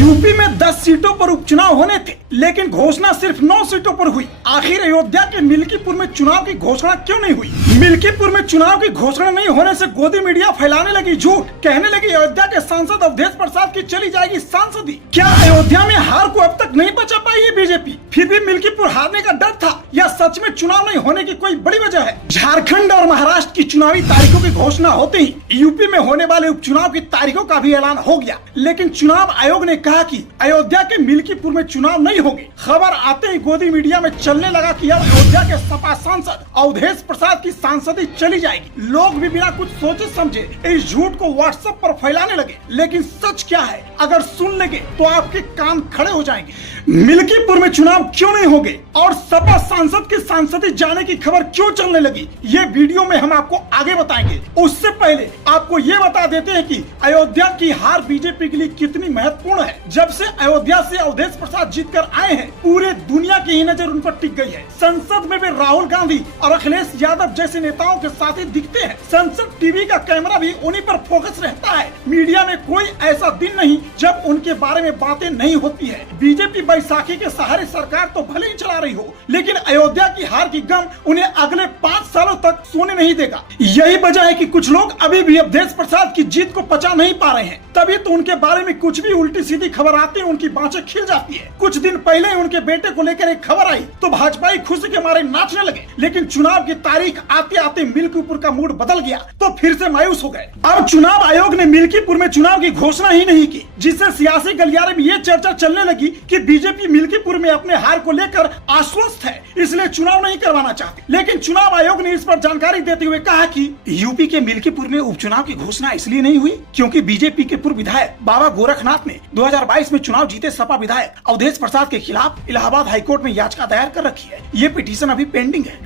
UP में 10 सीटों पर उपचुनाव होने थे, लेकिन घोषणा सिर्फ 9 सीटों पर हुई। आखिर अयोध्या के मिल्कीपुर में चुनाव की घोषणा क्यों नहीं हुई? मिल्कीपुर में चुनाव की घोषणा नहीं होने से गोदी मीडिया फैलाने लगी झूठ, कहने लगी अयोध्या के सांसद अवधेश प्रसाद की चली जाएगी सांसदी। क्या अयोध्या में हार को अब तक नहीं बचा पाई है बीजेपी? फिर भी मिल्कीपुर हारने का डर था या सच में चुनाव नहीं होने की कोई बड़ी वजह है? झारखंड और महाराष्ट्र की चुनावी तारीखों की घोषणा होते ही यूपी में होने वाले उपचुनाव की तारीखों का भी ऐलान हो गया, लेकिन चुनाव आयोग ने कहा कि अयोध्या के मिल्कीपुर में चुनाव नहीं होंगे। खबर आते ही गोदी मीडिया में चलने लगा कि अब अयोध्या के सपा सांसद अवधेश प्रसाद की सांसदी चली जाएगी। लोग भी बिना कुछ सोचे समझे इस झूठ को व्हाट्सएप पर फैलाने लगे, लेकिन सच क्या है अगर सुन लेंगे तो आपके कान खड़े हो जाएंगे। मिल्कीपुर में चुनाव क्यों नहीं होंगे और सपा सांसद के सांसदी जाने की खबर क्यों चलने लगी, ये वीडियो में हम आपको आगे बताएंगे। उससे पहले आपको ये बता देते हैं कि अयोध्या की हार बीजेपी के लिए कितनी महत्वपूर्ण है। जब से अयोध्या से अवधेश प्रसाद जीत कर आए हैं, पूरे दुनिया की ही नजर उन पर टिक गई है। संसद में भी राहुल गांधी और अखिलेश यादव जैसे नेताओं के साथ ही दिखते हैं। संसद टीवी का कैमरा भी उन्हीं पर फोकस रहता है। मीडिया में कोई ऐसा दिन नहीं जब उनके बारे में बातें नहीं होती है। बीजेपी बैसाखी के सहारे सरकार तो भले ही चला रही हो, लेकिन अयोध्या की हार की गम उन्हें अगले 5 सालों तक सोने नहीं देगा। यही वजह है कि कुछ लोग अभी भी अवधेश प्रसाद की जीत को पचा नहीं पा रहे हैं। तभी तो उनके बारे में कुछ भी उल्टी सीधी खबर आती है उनकी बाँचें खिल जाती है। कुछ दिन पहले उनके बेटे को लेकर एक खबर आई तो भाजपाई खुशी के मारे नाचने लगे, लेकिन चुनाव की तारीख आते आते मिल्कीपुर का मूड बदल गया तो फिर से मायूस हो गए। अब चुनाव आयोग ने मिल्कीपुर में चुनाव की घोषणा ही नहीं की, जिससे सियासी गलियारे में ये चर्चा चलने लगी कि बीजेपी मिल्कीपुर में अपने हार को लेकर आश्वस्त है, इसलिए चुनाव नहीं करवाना चाहती। लेकिन चुनाव आयोग ने इस पर जानकारी देते हुए कहा कि यूपी के मिल्कीपुर में उपचुनाव की घोषणा इसलिए नहीं हुई क्योंकि बीजेपी के पूर्व विधायक बाबा गोरखनाथ ने 2022 में चुनाव जीते सपा विधायक अवधेश प्रसाद के खिलाफ इलाहाबाद हाईकोर्ट में याचिका दायर कर रखी है। ये पिटीशन अभी पेंडिंग है।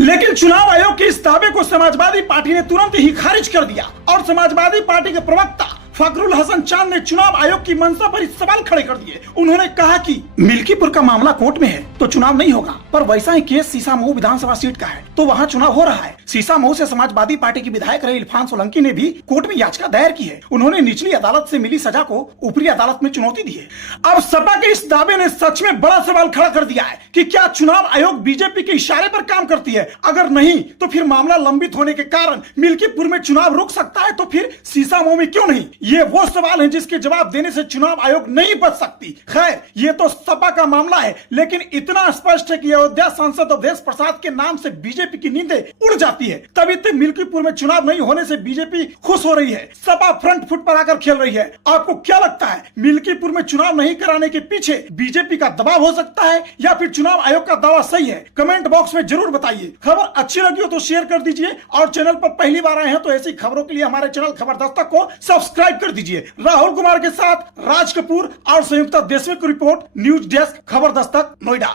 लेकिन चुनाव आयोग के इस दावे को समाजवादी पार्टी ने तुरंत ही खारिज कर दिया और समाजवादी पार्टी के प्रवक्ता फखरुल हसन चांद ने चुनाव आयोग की मंशा पर सवाल खड़े कर दिए। उन्होंने कहा कि मिल्कीपुर का मामला कोर्ट में है तो चुनाव नहीं होगा, पर वैसा ही केस सीसामऊ विधानसभा सीट का है तो वहां चुनाव हो रहा है। सीसामऊ से समाजवादी पार्टी की विधायक रहे इरफान सोलंकी ने भी कोर्ट में याचिका दायर की है। उन्होंने निचली अदालत से मिली सजा को ऊपरी अदालत में चुनौती दी है। अब सपा के इस दावे ने सच में बड़ा सवाल खड़ा कर दिया है कि क्या चुनाव आयोग बीजेपी के इशारे पर काम करती है? अगर नहीं तो फिर मामला लंबित होने के कारण मिल्कीपुर में चुनाव रुक सकता है, तो फिर सीसामऊ में क्यों नहीं? ये वो सवाल है जिसके जवाब देने से चुनाव आयोग नहीं बच सकती। खैर, ये तो सपा का मामला है, लेकिन इतना स्पष्ट है कि अयोध्या सांसद अवधेश प्रसाद के नाम से बीजेपी की नींदें उड़ जाती है। तभी तो मिल्कीपुर में चुनाव नहीं होने से बीजेपी खुश हो रही है, सपा फ्रंट फुट पर आकर खेल रही है। आपको क्या लगता है, मिल्कीपुर में चुनाव नहीं कराने के पीछे बीजेपी का दबाव हो सकता है या फिर चुनाव आयोग का दावा सही है? कमेंट बॉक्स में जरूर बताइए। खबर अच्छी लगी हो तो शेयर कर दीजिए और चैनल पर पहली बार आए हैं तो ऐसी खबरों के लिए हमारे चैनल खबर दस्तक को सब्सक्राइब कर दीजिए। राहुल कुमार के साथ राज कपूर और संयुक्ता देशमुख की रिपोर्ट, न्यूज डेस्क, खबर दस्तक, नोएडा।